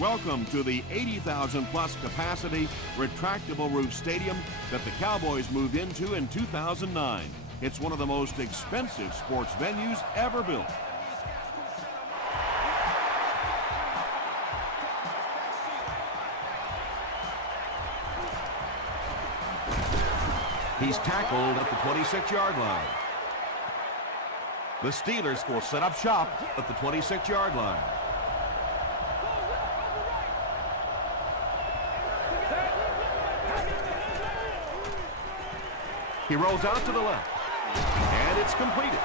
Welcome to the 80,000 plus capacity retractable roof stadium that the Cowboys moved into in 2009. It's one of the most expensive sports venues ever built. He's tackled at the 26-yard line. The Steelers will set up shop at the 26-yard line. He rolls out to the left, and it's completed.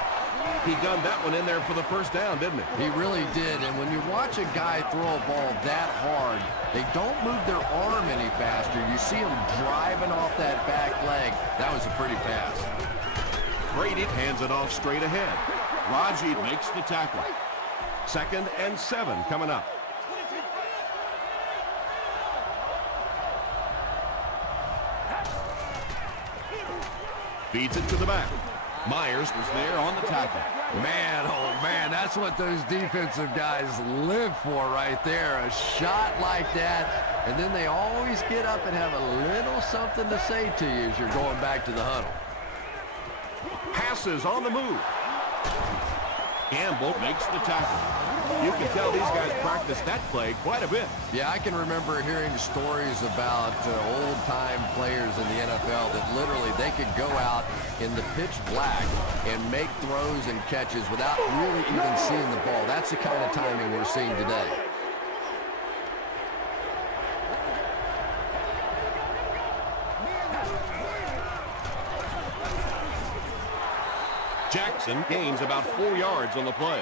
He gunned that one in there for the first down, didn't he? He really did, and when you watch a guy throw a ball that hard, they don't move their arm any faster. You see him driving off that back leg. That was a pretty pass. Brady hands it off straight ahead. Raji makes the tackle. 2nd and 7 coming up. Feeds it to the back. Myers was there on the tackle. Man, oh man, that's what those defensive guys live for right there. A shot like that, and then they always get up and have a little something to say to you as you're going back to the huddle. Passes on the move. Gamble makes the tackle. You can tell these guys practice that play quite a bit. Yeah, I can remember hearing stories about old-time players in the NFL that literally they could go out in the pitch black and make throws and catches without really even seeing the ball. That's the kind of timing we're seeing today. Jackson gains about 4 yards on the play.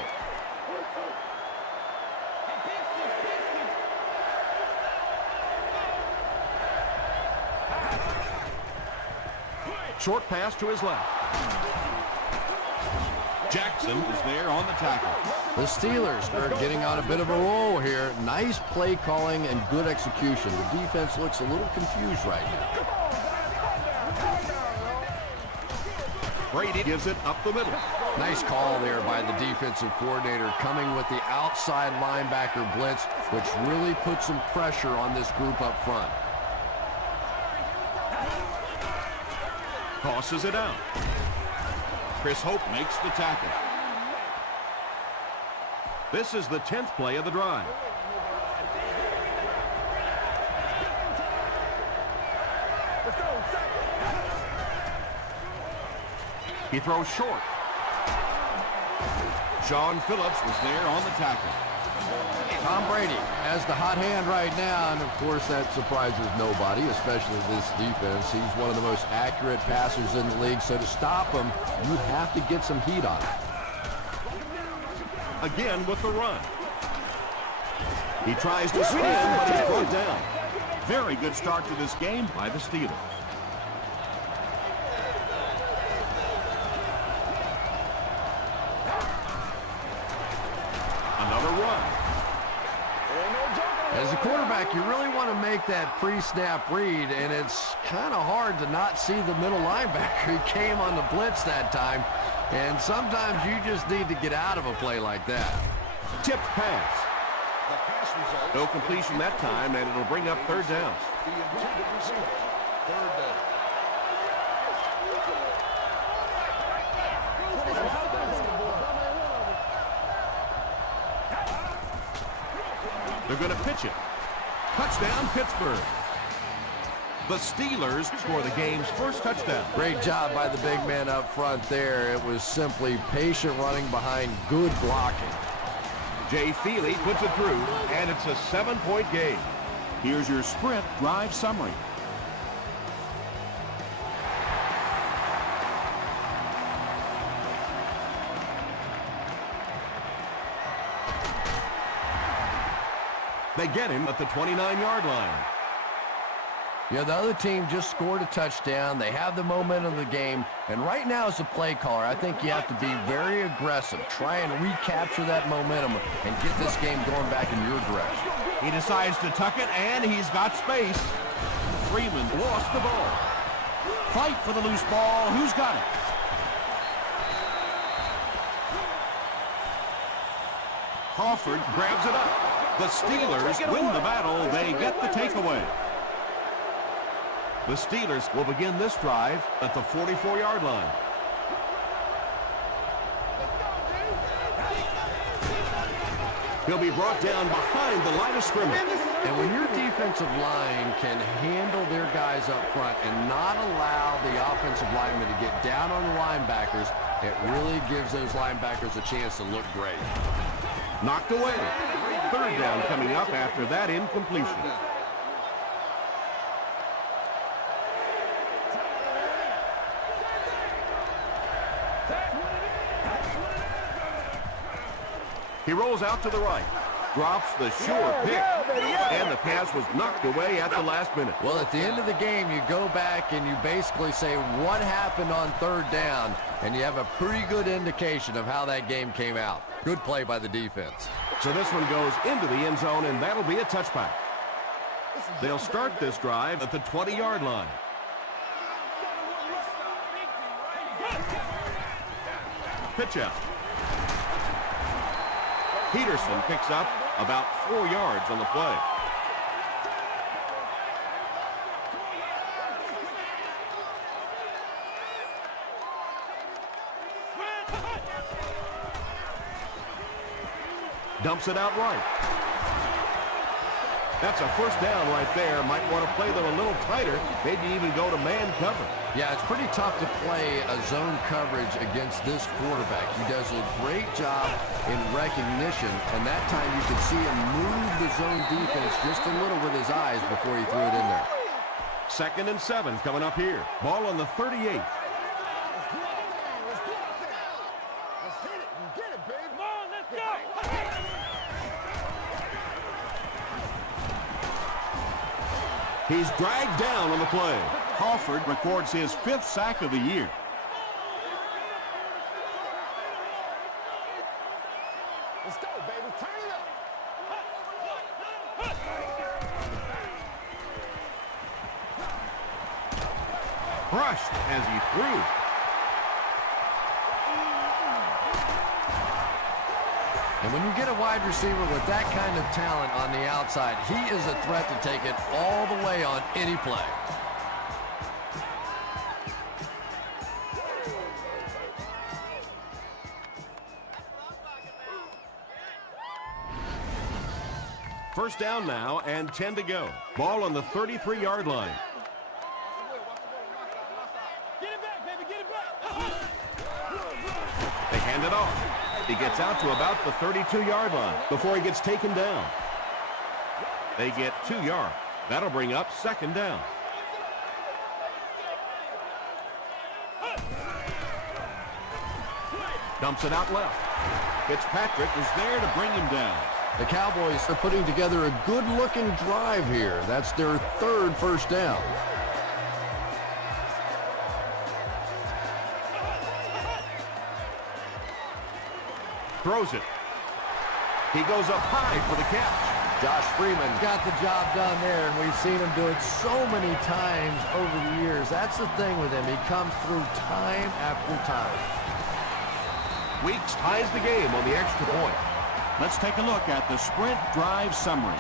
Short pass to his left. Jackson is there on the tackle. The Steelers are getting on a bit of a roll here. Nice play calling and good execution. The defense looks a little confused right now. Brady gives it up the middle. Nice call there by the defensive coordinator, coming with the outside linebacker blitz, which really puts some pressure on this group up front. Tosses it out. Chris Hope makes the tackle. This is the 10th play of the drive. He throws short. Sean Phillips was there on the tackle. Tom Brady has the hot hand right now, and of course that surprises nobody, especially this defense. He's one of the most accurate passers in the league, so to stop him, you have to get some heat on him. Again with the run. He tries to spin, but he's brought down. Very good start to this game by the Steelers. Another run. As a quarterback, you really want to make that pre-snap read, and it's kind of hard to not see the middle linebacker. He came on the blitz that time, and sometimes you just need to get out of a play like that. Tipped pass. No completion that time, and it'll bring up 3rd down. They're going to pitch it. Touchdown, Pittsburgh. The Steelers score the game's first touchdown. Great job by the big man up front there. It was simply patient running behind good blocking. Jay Feely puts it through, and it's a 7-point game. Here's your sprint drive summary. They get him at the 29-yard line. Yeah, the other team just scored a touchdown. They have the momentum of the game. And right now as a play caller, I think you have to be very aggressive. Try and recapture that momentum and get this game going back in your direction. He decides to tuck it, and he's got space. Freeman lost the ball. Fight for the loose ball. Who's got it? Crawford grabs it up. The Steelers win the battle. They get the takeaway. The Steelers will begin this drive at the 44-yard line. He'll be brought down behind the line of scrimmage. And when your defensive line can handle their guys up front and not allow the offensive linemen to get down on the linebackers, it really gives those linebackers a chance to look great. Knocked away. Third down coming up after that incompletion. He rolls out to the right, drops the sure pick, and the pass was knocked away at the last minute. Well, at the end of the game, you go back and you basically say what happened on third down, and you have a pretty good indication of how that game came out. Good play by the defense. So this one goes into the end zone, and that'll be a touchback. They'll start this drive at the 20-yard line. Pitch out. Peterson picks up about 4 yards on the play. Dumps it out right. That's a first down right there. Might want to play them a little tighter, maybe even go to man cover. Yeah, it's pretty tough to play a zone coverage against this quarterback. He does a great job in recognition, and that time you could see him move the zone defense just a little with his eyes before he threw it in there. 2nd and 7 coming up here. Ball on the 38. He's dragged down on the play. Crawford records his 5th sack of the year. Let's go, baby. Turn it up. Crushed as he threw. And when you get a wide receiver with that kind of talent on the outside, he is a threat to take it all the way on any play. First down now and 10 to go. Ball on the 33-yard line. Get it back, baby. Get it back. They hand it off. He gets out to about the 32-yard line before he gets taken down. They get 2 yards. That'll bring up 2nd down. Dumps it out left. Fitzpatrick is there to bring him down. The Cowboys are putting together a good-looking drive here. That's their 3rd first down. Throws it. He goes up high for the catch. Josh Freeman got the job done there, and we've seen him do it so many times over the years. That's the thing with him. He comes through time after time. Weeks ties the game on the extra point. Let's take a look at the sprint drive summary.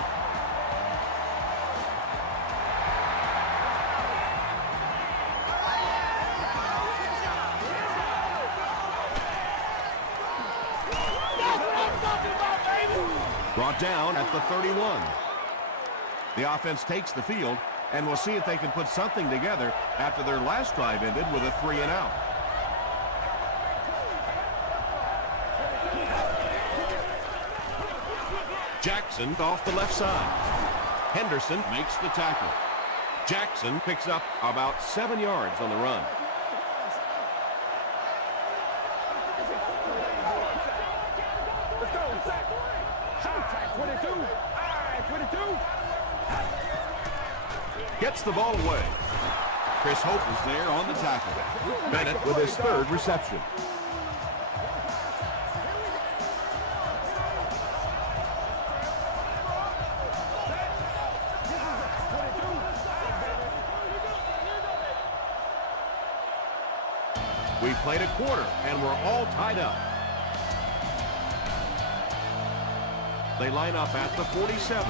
Brought down at the 31. The offense takes the field, and we'll see if they can put something together after their last drive ended with a 3-and-out. Jackson off the left side. Henderson makes the tackle. Jackson picks up about 7 yards on the run. Let's go, Zach. Showtime, 22. All right, 22. Gets the ball away. Chris Hope is there on the tackle. Bennett with his 3rd reception. We played a quarter, and we're all tied up. They line up at the 47.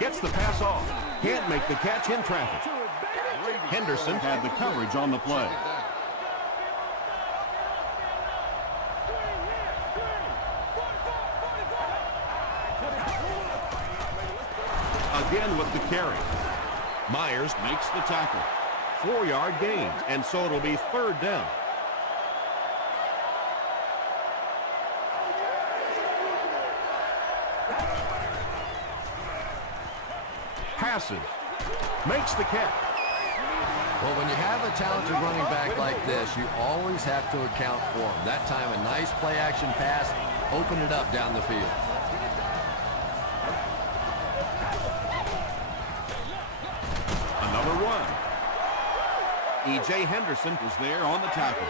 Gets the pass off. Can't make the catch in traffic. Henderson had the coverage on the play. Again with the carry. Myers makes the tackle. 4-yard gain, and so it'll be 3rd down. Passes. Makes the catch. Well, when you have a talented running back like this, you always have to account for him. That time, a nice play-action pass, open it up down the field. Another one. E.J. Henderson was there on the tackle.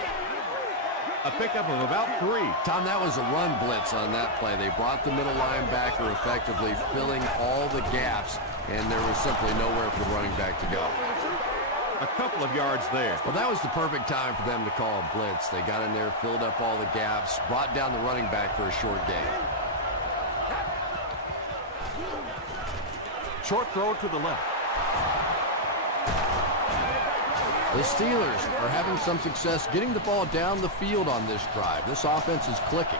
A pickup of about 3. Tom, that was a run blitz on that play. They brought the middle linebacker effectively filling all the gaps, and there was simply nowhere for the running back to go. A couple of yards there. Well, that was the perfect time for them to call a blitz. They got in there, filled up all the gaps, brought down the running back for a short gain. Short throw to the left. The Steelers are having some success getting the ball down the field on this drive. This offense is clicking.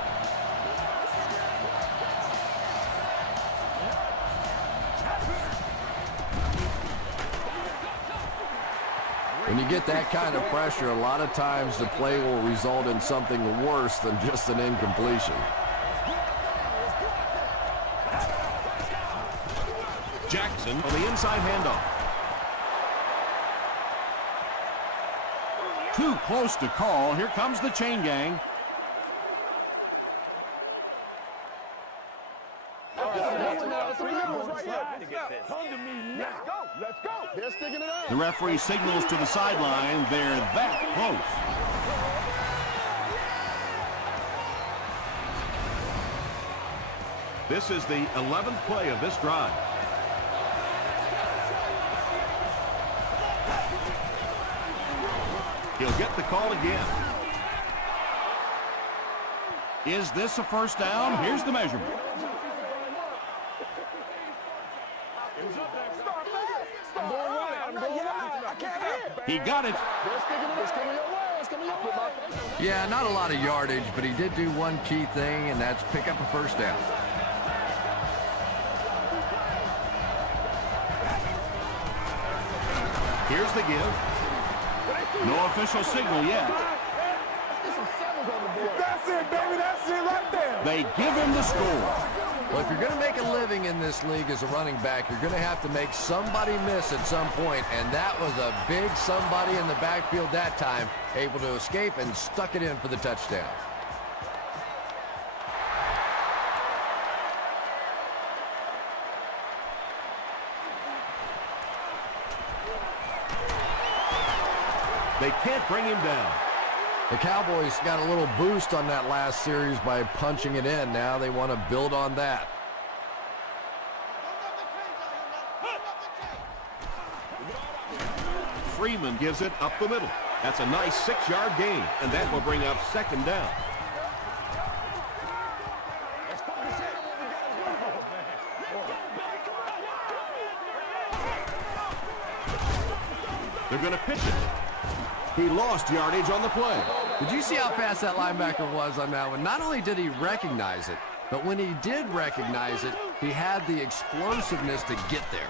When you get that kind of pressure, a lot of times the play will result in something worse than just an incompletion. Jackson on the inside handoff. Too close to call. Here comes the chain gang. The referee signals to the sideline. They're that close. This is the 11th play of this drive. He'll get the call again. Is this a first down? Here's the measurement. He got it. Yeah, not a lot of yardage, but he did do one key thing, and that's pick up a first down. Here's the give. No official signal yet. That's it, baby. That's it right there. They give him the score. Well, if you're going to make a living in this league as a running back, you're going to have to make somebody miss at some point, and that was a big somebody in the backfield that time, able to escape and stuck it in for the touchdown. They can't bring him down. The Cowboys got a little boost on that last series by punching it in. Now they want to build on that. Freeman gives it up the middle. That's a nice 6-yard gain, and that will bring up 2nd down. They're going to pitch it. He lost yardage on the play. Did you see how fast that linebacker was on that one? Not only did he recognize it, but when he did recognize it, he had the explosiveness to get there.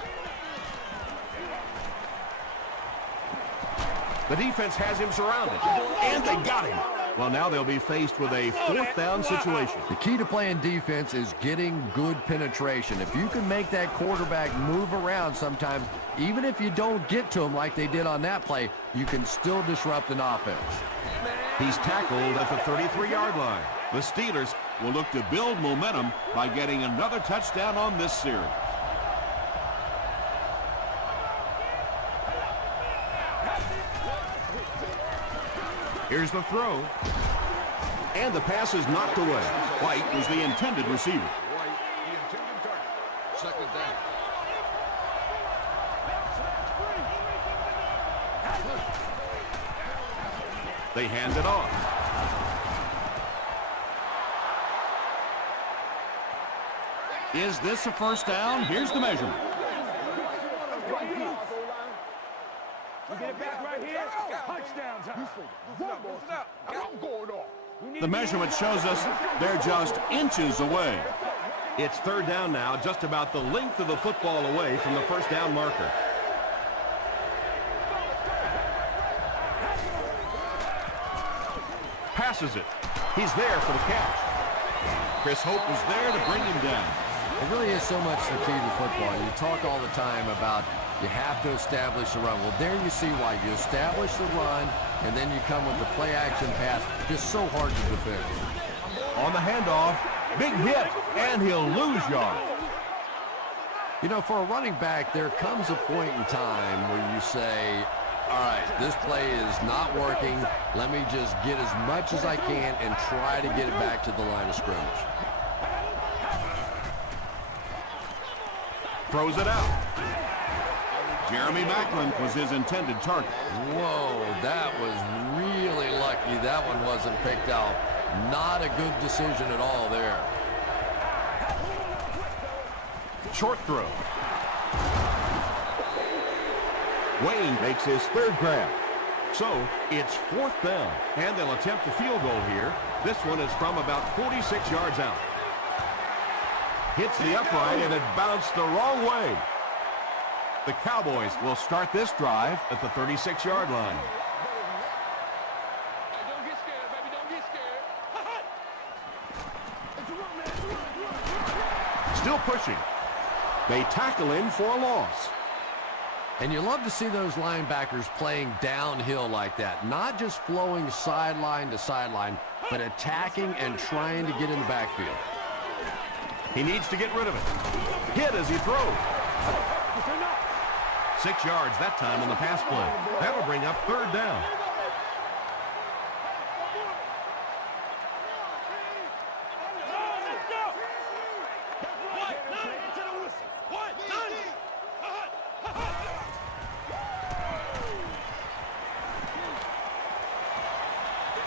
The defense has him surrounded, and they got him. Well, now they'll be faced with a 4th down situation. The key to playing defense is getting good penetration. If you can make that quarterback move around sometimes, even if you don't get to him like they did on that play, you can still disrupt an offense. He's tackled at the 33-yard line. The Steelers will look to build momentum by getting another touchdown on this series. Here's the throw. And the pass is knocked away. White was the intended receiver. White, the intended target. 2nd down. They hand it off. Is this a first down? Here's the measurement. We get it back right here. Touchdown time. I'm going off. The measurement shows us they're just inches away. It's third down now, just about the length of the football away from the first down marker. Passes it. He's there for the catch. Chris Hope was there to bring him down. It really is so much the key to football. You talk all the time about you have to establish a run. Well, there you see why. You establish the run, and then you come with the play-action pass. Just so hard to defend. On the handoff, big hit, and he'll lose yard. You know, for a running back, there comes a point in time where you say, all right, this play is not working. Let me just get as much as I can and try to get it back to the line of scrimmage. Throws it out. Jeremy Maclin was his intended target. Whoa, that was really lucky that one wasn't picked out. Not a good decision at all there. Short throw. Wayne makes his third grab. So it's fourth down, and they'll attempt the field goal here. This one is from about 46 yards out. Hits the upright, and it bounced the wrong way. The Cowboys will start this drive at the 36-yard line. Don't get scared, baby. Don't get scared. Still pushing. They tackle him for a loss. And you love to see those linebackers playing downhill like that. Not just flowing sideline to sideline, but attacking and trying to get in the backfield. He needs to get rid of it. Hit as he throws. 6 yards that time on the pass play. That'll bring up third down.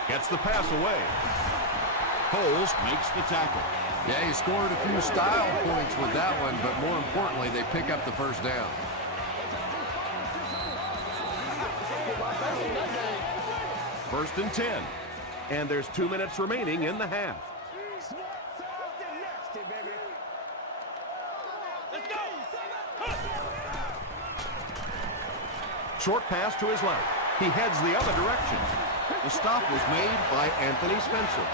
Gets the pass away. Coles makes the tackle. Yeah, he scored a few style points with that one, but more importantly, they pick up the first down. First and 10. And there's 2 minutes remaining in the half. Short pass to his left. He heads the other direction. The stop was made by Anthony Spencer.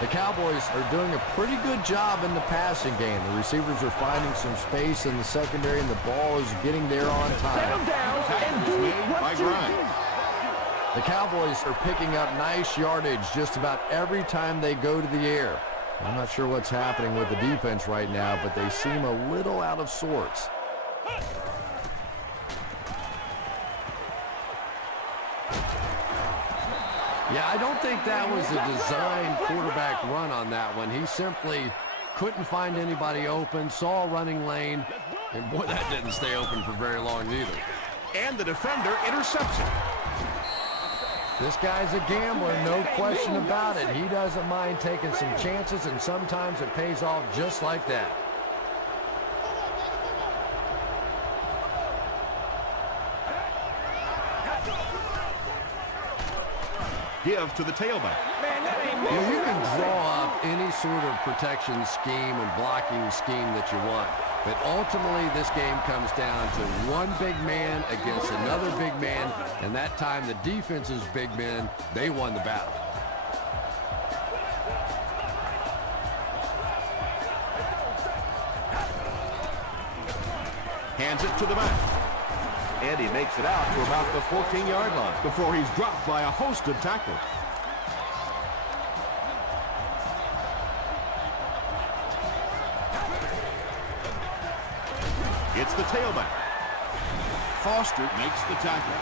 The Cowboys are doing a pretty good job in the passing game. The receivers are finding some space in the secondary, and the ball is getting there on time. Tackle was made by Grimes. The Cowboys are picking up nice yardage just about every time they go to the air. I'm not sure what's happening with the defense right now, but they seem a little out of sorts. Yeah, I don't think that was a designed quarterback run on that one. He simply couldn't find anybody open, saw a running lane, and boy, that didn't stay open for very long either. And the defender intercepts it. This guy's a gambler, no question about it. He doesn't mind taking some chances, and sometimes it pays off just like that. Give to the tailback. Well, you can draw up any sort of protection scheme and blocking scheme that you want. But ultimately, this game comes down to one big man against another big man. And that time, the defense's big men, they won the battle. Hands it to the back. And he makes it out to about the 14-yard line before he's dropped by a host of tackles. It's the tailback. Foster makes the tackle.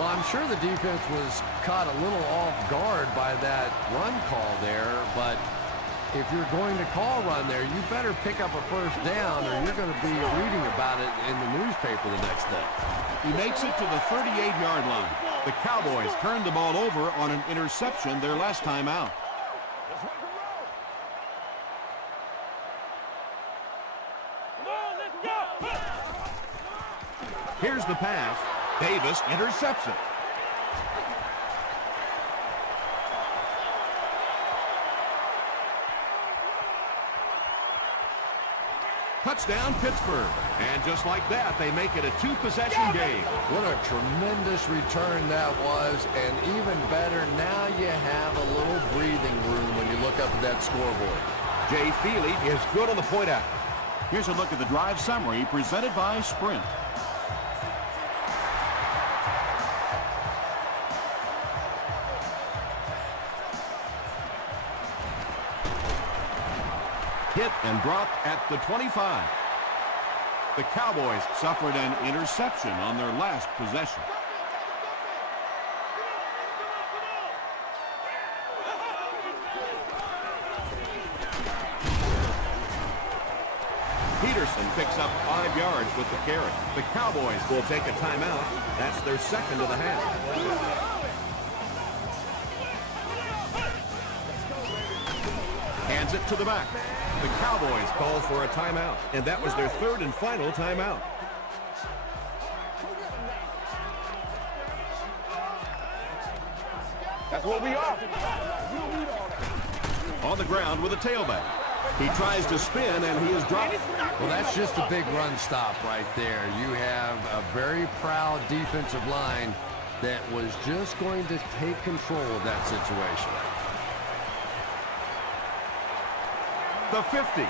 Well, I'm sure the defense was caught a little off guard by that run call there, but if you're going to call run there, you better pick up a first down or you're going to be reading about it in the newspaper the next day. He makes it to the 38-yard line. The Cowboys turned the ball over on an interception their last time out. Here's the pass. Davis intercepts it. Touchdown, Pittsburgh. And just like that, they make it a two-possession game. What a tremendous return that was, and even better, now you have a little breathing room when you look up at that scoreboard. Jay Feely is good on the point out. Here's a look at the drive summary presented by Sprint. Hit and dropped at the 25. The Cowboys suffered an interception on their last possession. Peterson picks up 5 yards with the carry. The Cowboys will take a timeout. That's their second of the half. Hands it to the back. The Cowboys call for a timeout, and that was their third and final timeout. That's what we are. On the ground with a tailback. He tries to spin, and he is dropped. Well, that's just a big run stop right there. You have a very proud defensive line that was just going to take control of that situation. The 50.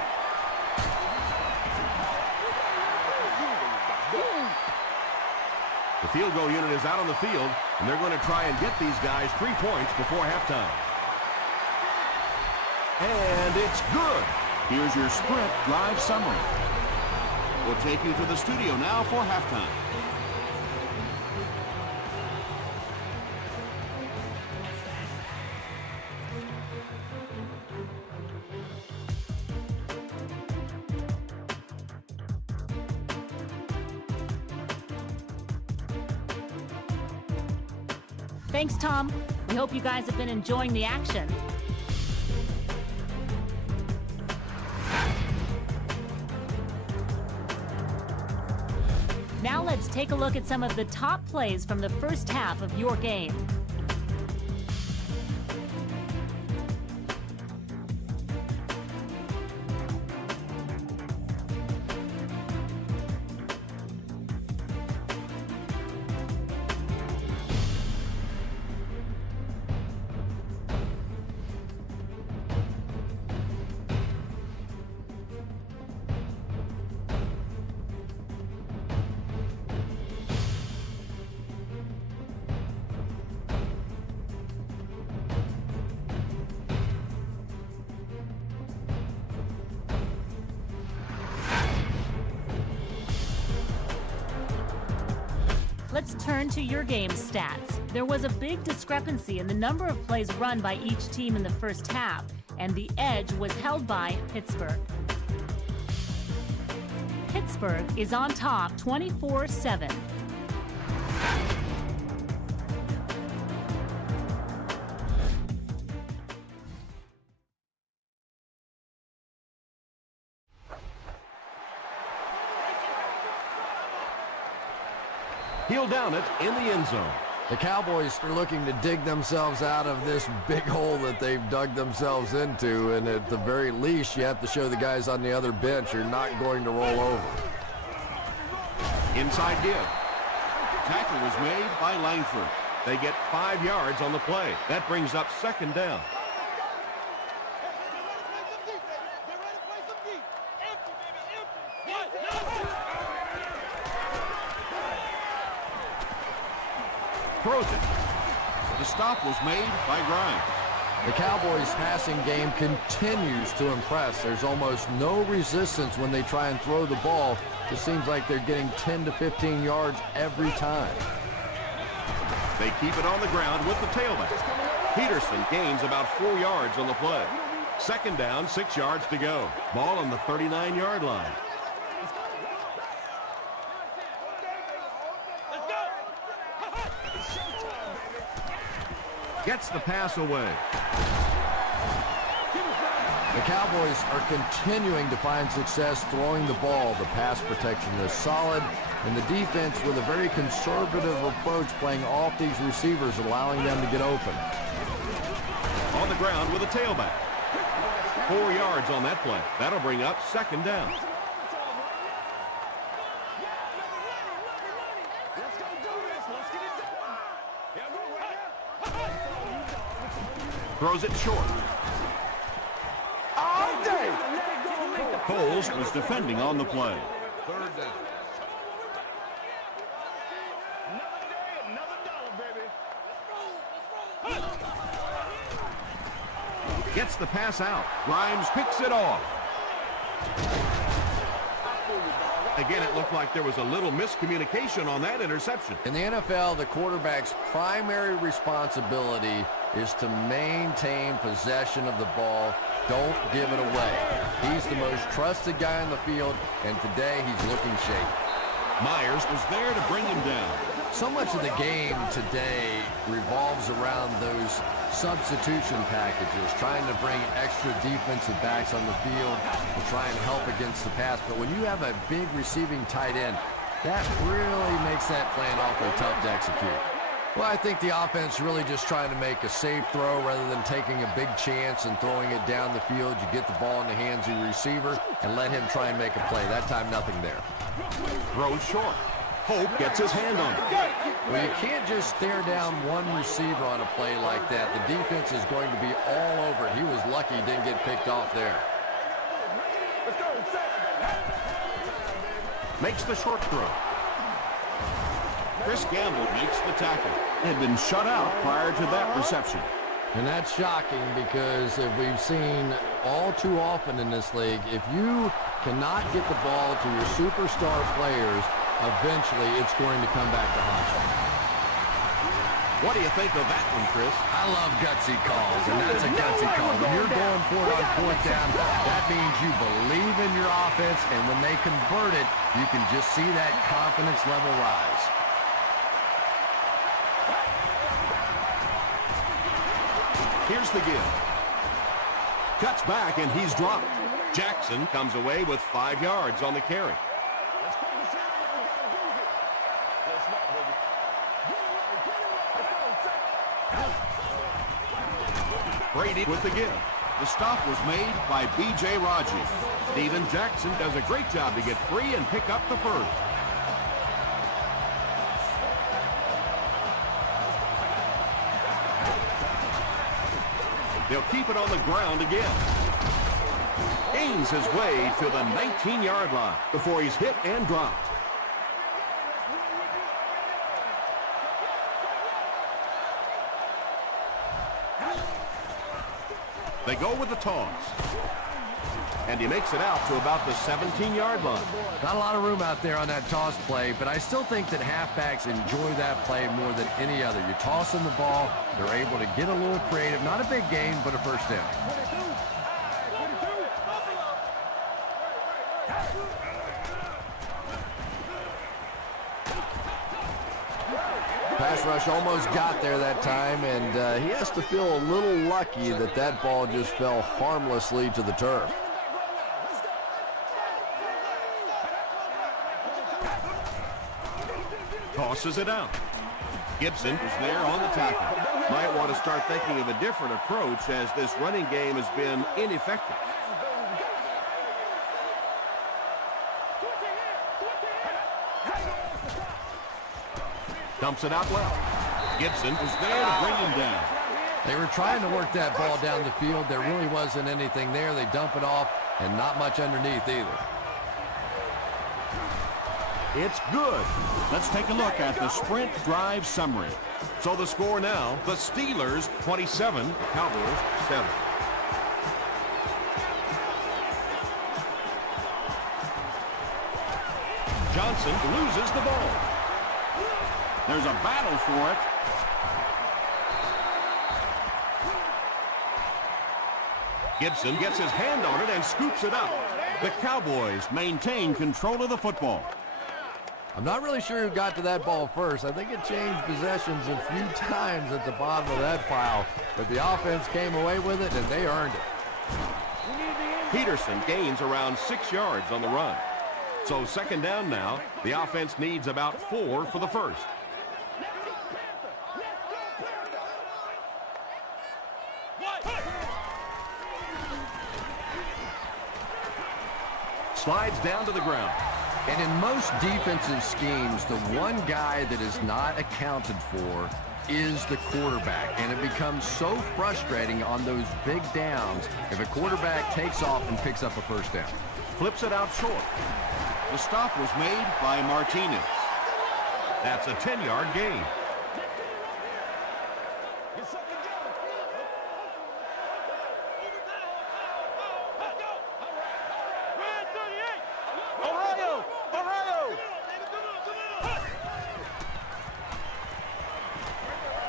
The field goal unit is out on the field, and they're going to try and get these guys 3 points before halftime. And it's good. Here's your Sprint drive summary. We'll take you to the studio now for halftime. Thanks, Tom. We hope you guys have been enjoying the action. Now let's take a look at some of the top plays from the first half of your game. Let's turn to your game stats. There was a big discrepancy in the number of plays run by each team in the first half, and the edge was held by Pittsburgh. Pittsburgh is on top 24-7. He'll down it in the end zone. The Cowboys are looking to dig themselves out of this big hole that they've dug themselves into, and at the very least, you have to show the guys on the other bench you're not going to roll over. Inside give. Tackle was made by Langford. They get 5 yards on the play. That brings up second down. Throws it. The stop was made by Grimes. The Cowboys' passing game continues to impress. There's almost no resistance when they try and throw the ball. It seems like they're getting 10 to 15 yards every time. They keep it on the ground with the tailback. Peterson gains about 4 yards on the play. Second down, 6 yards to go. Ball on the 39-yard line. Gets the pass away. The Cowboys are continuing to find success throwing the ball. The pass protection is solid, and the defense with a very conservative approach playing off these receivers, allowing them to get open. On the ground with a tailback. 4 yards on that play. That'll bring up second down. Throws it short. All day. Coles was defending on the play. Third down. Gets the pass out. Grimes picks it off. Again, it looked like there was a little miscommunication on that interception. In the NFL, the quarterback's primary responsibility is to maintain possession of the ball. Don't give it away. He's the most trusted guy on the field, and today he's looking shaky. Myers was there to bring him down. So much of the game today revolves around those substitution packages, trying to bring extra defensive backs on the field to try and help against the pass. But when you have a big receiving tight end, that really makes that plan awfully tough to execute. Well, I think the offense really just trying to make a safe throw rather than taking a big chance and throwing it down the field. You get the ball in the hands of your receiver and let him try and make a play. That time, nothing there. Throws short. Hope gets his hand on it. Well, you can't just stare down one receiver on a play like that. The defense is going to be all over it. He was lucky he didn't get picked off there. Makes the short throw. Chris Gamble makes the tackle. Had been shut out prior to that reception. And that's shocking because if we've seen all too often in this league, if you cannot get the ball to your superstar players, eventually it's going to come back to haunt you. What do you think of that one, Chris? I love gutsy calls, and that's a gutsy call. When you're going for it on fourth down, that means you believe in your offense, and when they convert it, you can just see that confidence level rise. Here's the give. Cuts back, and he's dropped. Jackson comes away with 5 yards on the carry. Brady with the give. The stop was made by B.J. Raji. Steven Jackson does a great job to get free and pick up the first. They'll keep it on the ground again. Gains his way to the 19-yard line before he's hit and dropped. They go with the toss. And he makes it out to about the 17-yard line. Not a lot of room out there on that toss play, but I still think that halfbacks enjoy that play more than any other. You toss them the ball, they're able to get a little creative. Not a big gain, but a first down. Pass rush almost got there that time, and he has to feel a little lucky that that ball just fell harmlessly to the turf. Tosses it out. Gibson is there on the tackle. Might want to start thinking of a different approach as this running game has been ineffective. Dumps it out left. Gibson is there to bring him down. They were trying to work that ball down the field. There really wasn't anything there. They dump it off, and not much underneath either. It's good. Let's take a look at the sprint drive summary. So the score now, the Steelers 27, Cowboys 7. Johnson loses the ball. There's a battle for it. Gibson gets his hand on it and scoops it up. The Cowboys maintain control of the football. I'm not really sure who got to that ball first. I think it changed possessions a few times at the bottom of that pile, but the offense came away with it, and they earned it. Peterson gains around 6 yards on the run. So second down now. The offense needs about 4 for the first. Slides down to the ground. And in most defensive schemes, the one guy that is not accounted for is the quarterback. And it becomes so frustrating on those big downs if a quarterback takes off and picks up a first down. Flips it out short. The stop was made by Martinez. That's a 10-yard gain.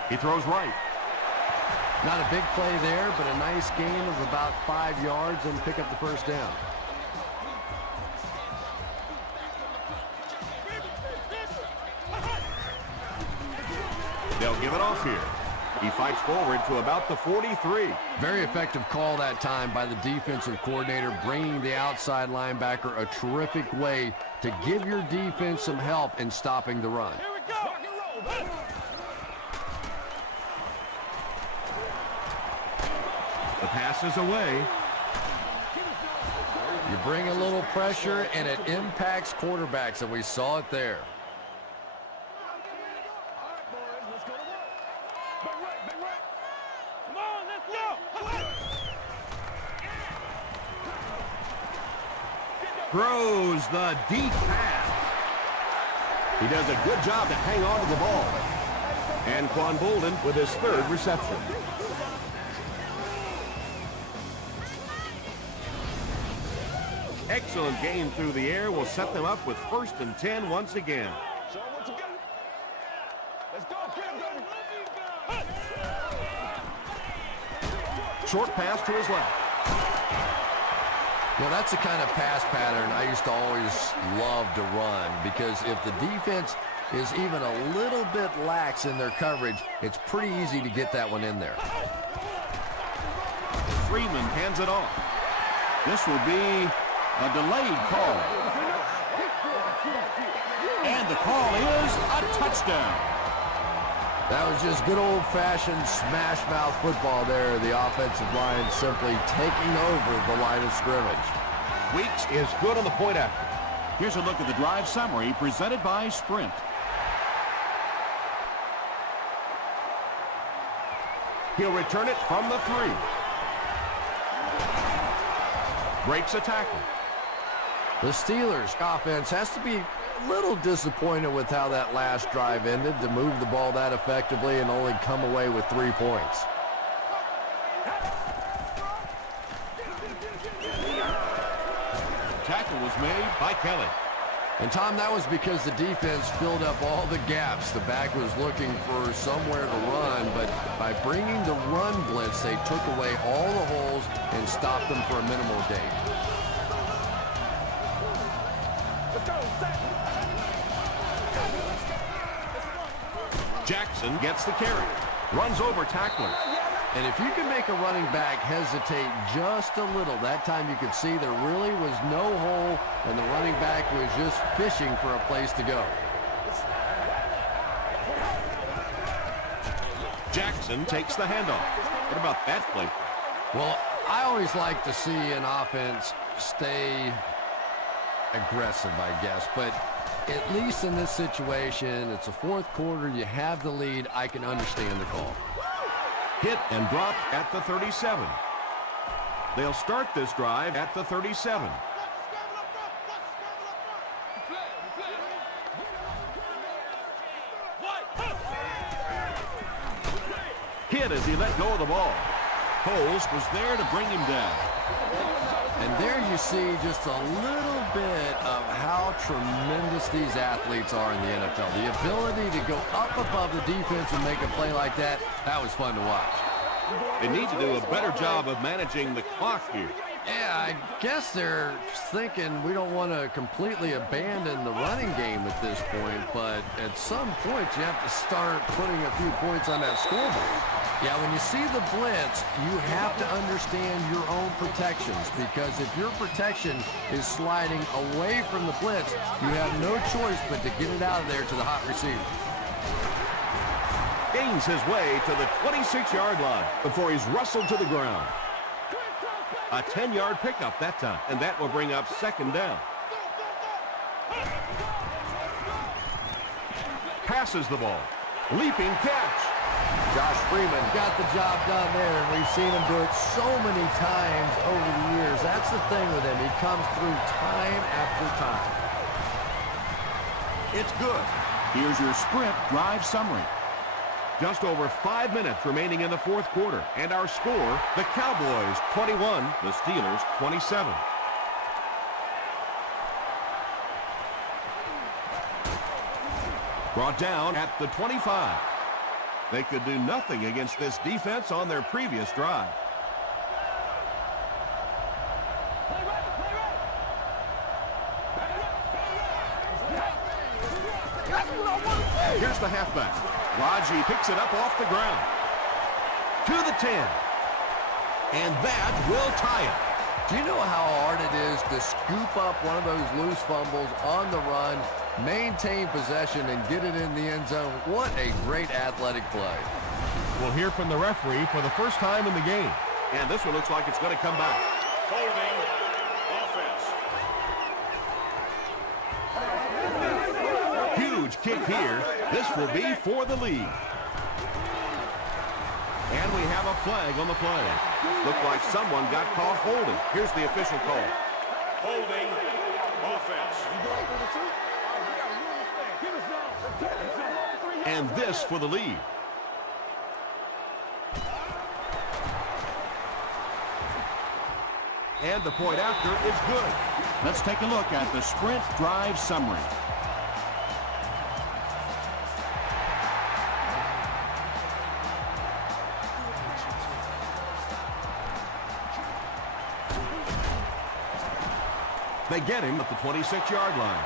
He throws right. Not a big play there, but a nice gain of about 5 yards and pick up the first down. They'll give it off here. He fights forward to about the 43. Very effective call that time by the defensive coordinator, bringing the outside linebacker a terrific way to give your defense some help in stopping the run. The pass is away. You bring a little pressure, and it impacts quarterbacks, and we saw it there. Throws the deep pass. He does a good job to hang on to the ball. And Quan Bolden with his third reception. Excellent game through the air will set them up with 1st and 10 once again. Short pass to his left. Well, that's the kind of pass pattern I used to always love to run, because if the defense is even a little bit lax in their coverage, it's pretty easy to get that one in there. Freeman hands it off. This will be a delayed call. And the call is a touchdown. That was just good old-fashioned smash-mouth football there. The offensive line simply taking over the line of scrimmage. Weeks is good on the point after. Here's a look at the drive summary presented by Sprint. He'll return it from the 3. Breaks a tackle. The Steelers' offense has to be a little disappointed with how that last drive ended, to move the ball that effectively and only come away with 3 points. Tackle was made by Kelly. And, Tom, that was because the defense filled up all the gaps. The back was looking for somewhere to run, but by bringing the run blitz, they took away all the holes and stopped them for a minimal gain. Jackson gets the carry. Runs over tacklers. And if you can make a running back hesitate just a little, that time you could see there really was no hole, and the running back was just fishing for a place to go. Jackson takes the handoff. What about that play? Well, I always like to see an offense stay aggressive, I guess, but at least in this situation, it's a 4th quarter, you have the lead, I can understand the call. Hit and dropped at the 37. They'll start this drive at the 37. Hit as he let go of the ball. Holes was there to bring him down. And there you see just a little bit of how tremendous these athletes are in the NFL. The ability to go up above the defense and make a play like that, that was fun to watch. They need to do a better job of managing the clock here. Yeah, I guess they're thinking we don't want to completely abandon the running game at this point, but at some point you have to start putting a few points on that scoreboard. Yeah, when you see the blitz, you have to understand your own protections, because if your protection is sliding away from the blitz, you have no choice but to get it out of there to the hot receiver. Gains his way to the 26-yard line before he's wrestled to the ground. A 10-yard pickup that time, and that will bring up second down. Passes the ball. Leaping catch. Josh Freeman got the job done there, and we've seen him do it so many times over the years. That's the thing with him. He comes through time after time. It's good. Here's your sprint drive summary. Just over 5 minutes remaining in the fourth quarter. And our score, the Cowboys 21, the Steelers 27. Brought down at the 25. They could do nothing against this defense on their previous drive. Here's the halfback. Raji picks it up off the ground. To the 10. And that will tie it. Do you know how hard it is to scoop up one of those loose fumbles on the run, maintain possession, and get it in the end zone? What a great athletic play. We'll hear from the referee for the first time in the game. And this one looks like it's going to come back. Holding offense. Huge kick here. This will be for the lead. And we have a flag on the play. Looked like someone got caught holding. Here's the official call. Holding offense. And this for the lead. And the point after is good. Let's take a look at the sprint drive summary. They get him at the 26-yard line.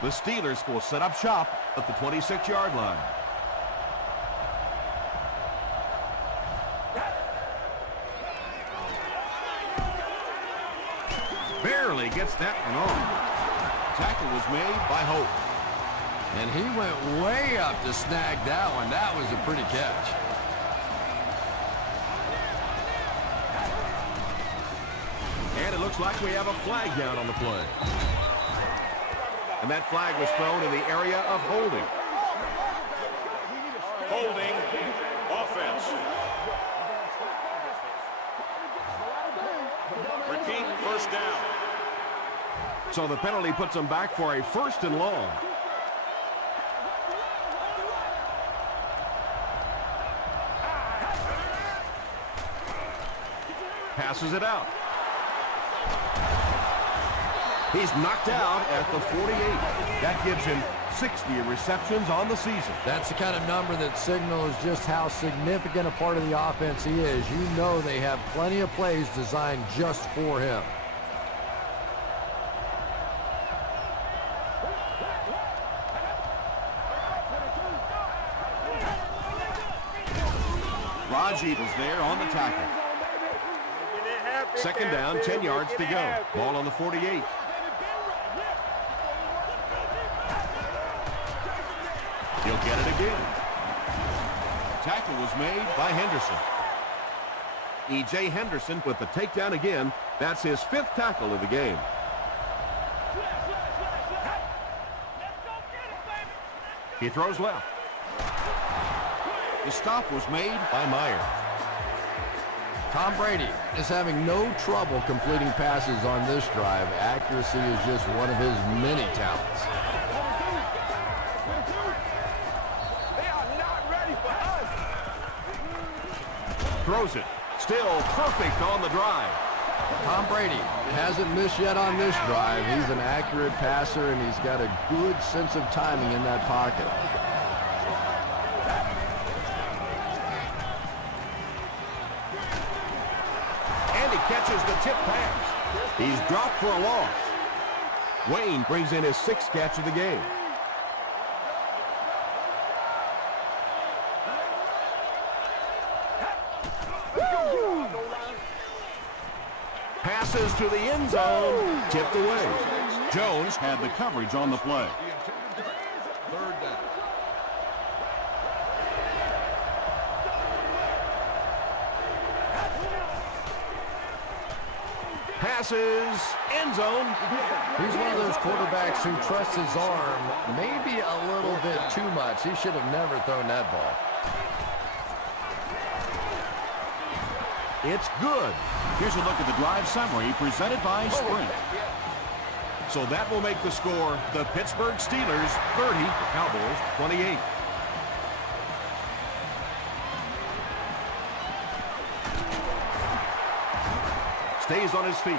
The Steelers will set up shop at the 26-yard line. Barely gets that one on. Tackle was made by Hope. And he went way up to snag that one. That was a pretty catch. And it looks like we have a flag down on the play. And that flag was thrown in the area of holding. Holding offense. Repeat, first down. So the penalty puts them back for a first and long. Passes it out. He's knocked out at the 48. That gives him 60 receptions on the season. That's the kind of number that signals just how significant a part of the offense he is. You know they have plenty of plays designed just for him. Raji was there on the tackle. Second down, 10 yards to go. Ball on the 48. He'll get it again. Tackle was made by Henderson. E.J. Henderson with the takedown again. That's his 5th tackle of the game. He throws left. The stop was made by Meyer. Tom Brady is having no trouble completing passes on this drive. Accuracy is just one of his many talents. They are not ready for us. Throws it. Still perfect on the drive. Tom Brady hasn't missed yet on this drive. He's an accurate passer, and he's got a good sense of timing in that pocket. catches the tip pass. He's dropped for a loss. Wayne brings in his 6th catch of the game. Passes to the end zone, tipped away. Jones had the coverage on the play. Third down. Passes, end zone. He's one of those quarterbacks who trusts his arm maybe a little bit too much. He should have never thrown that ball. It's good. Here's a look at the drive summary presented by Sprint. So that will make the score the Pittsburgh Steelers 30, Cowboys 28. Stays on his feet.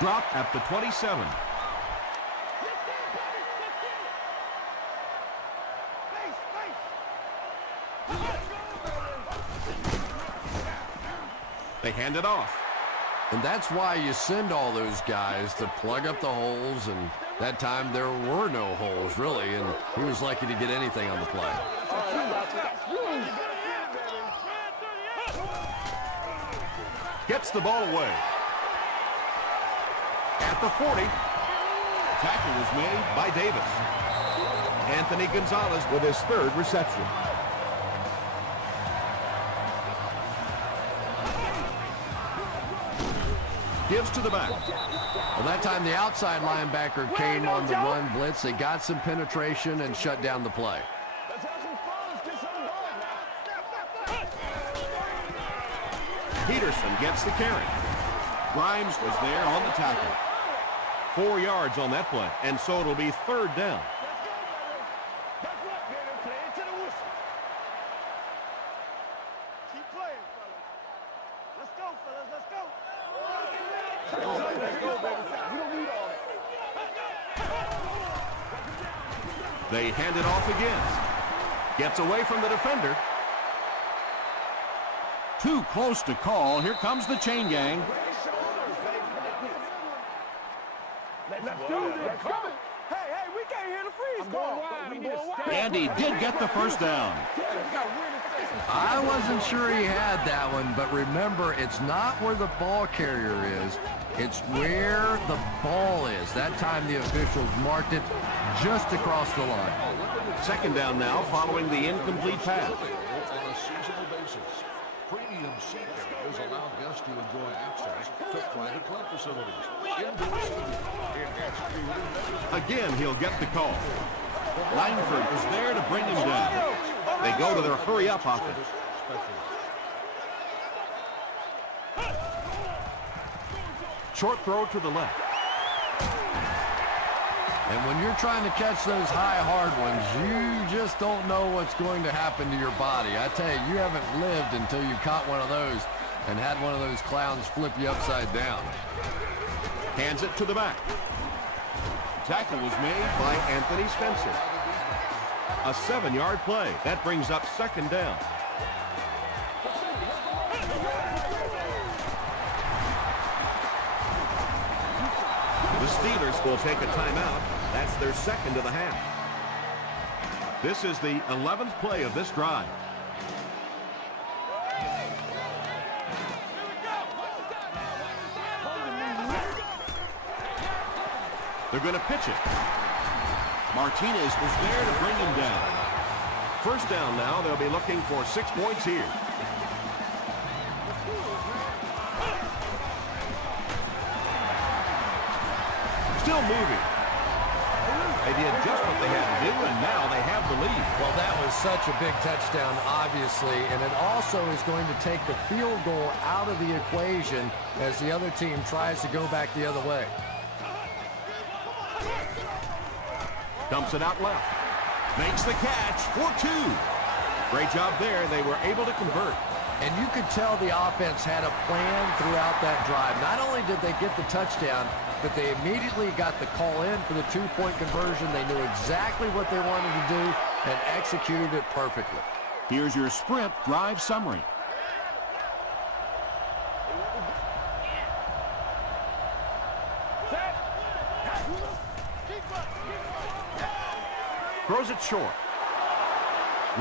Drop at the 27. They hand it off. And that's why you send all those guys to plug up the holes, and that time there were no holes, really, and he was lucky to get anything on the play. Gets the ball away. At the 40. Tackle was made By Davis. Anthony Gonzalez with his 3rd reception. Gives to the back. Well, that time the outside linebacker came on the run blitz. They got some penetration and shut down the play. Let's have some fun. Let's get something going now. Peterson gets the carry. Grimes was there on the tackle. 4 yards on that play, and so it'll be 3rd down. That's right, baby. Play it to the whistle. Keep playing, fellas. Let's go, fellas. Let's go. Let's go, baby. We don't need all that. They hand it off again. Gets away from the defender. Too close to call. Here comes the chain gang. Let's do this. Hey, we can't hear the freeze call. And he did get the first down. I wasn't sure he had that one, but remember, it's not where the ball carrier is. It's where the ball is. That time the officials marked it just across the line. 2nd down now following the incomplete pass. On a seasonal basis, premium seat areas allow guests to enjoy access to private club facilities, indoor seating, enhanced food and beverage. Again, he'll get the call. Langford was there to bring him down. They go to their hurry-up offense. Short throw to the left. And when you're trying to catch those high, hard ones, you just don't know what's going to happen to your body. I tell you, you haven't lived until you caught one of those and had one of those clowns flip you upside down. Hands it to the back. Tackle was made by Anthony Spencer. A 7-yard play. That brings up 2nd down. The Steelers will take a timeout. That's their 2nd of the half. This is the 11th play of this drive. They're going to pitch it. Martinez was there to bring him down. 1st down now. They'll be looking for 6 points here. Still moving. They did just what they had to do, and now they have the lead. Well, that was such a big touchdown, obviously, and it also is going to take the field goal out of the equation as the other team tries to go back the other way. Dumps it out left. Makes the catch for 2. Great job there. They were able to convert. And you could tell the offense had a plan throughout that drive. Not only did they get the touchdown, but they immediately got the call in for the 2-point conversion. They knew exactly what they wanted to do and executed it perfectly. Here's your Sprint drive summary. throws it short.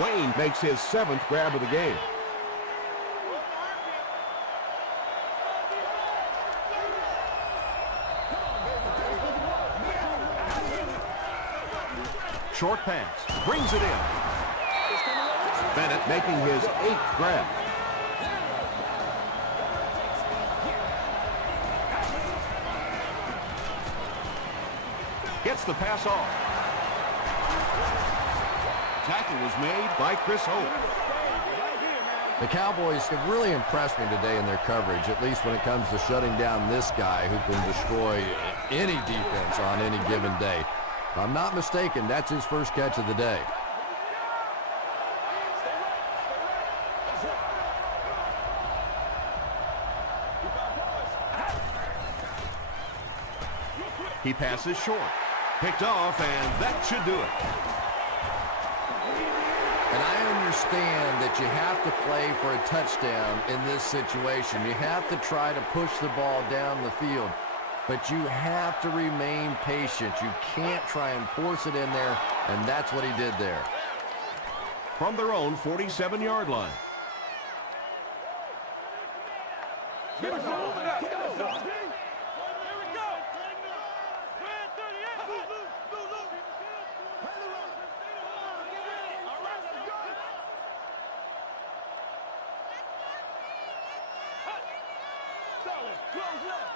Wayne makes his 7th grab of the game. Short pass, brings it in. Bennett making his 8th grab. Gets the pass off. Tackle was made by Chris Hope. The Cowboys have really impressed me today in their coverage, at least when it comes to shutting down this guy who can destroy any defense on any given day. If I'm not mistaken, that's his first catch of the day. He passes short. Picked off, and that should do it. And I understand that you have to play for a touchdown in this situation. You have to try to push the ball down the field. But you have to remain patient. You can't try and force it in there, and that's what he did there. From their own 47-yard line.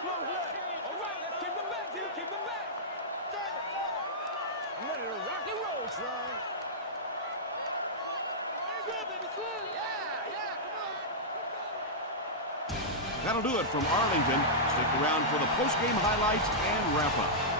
Close left. All right, let's keep it back, Keep it back. I'm ready to rock and roll, son. Good, baby, good. Yeah, come on. That'll do it from Arlington. Stick around for the post-game highlights and wrap-up.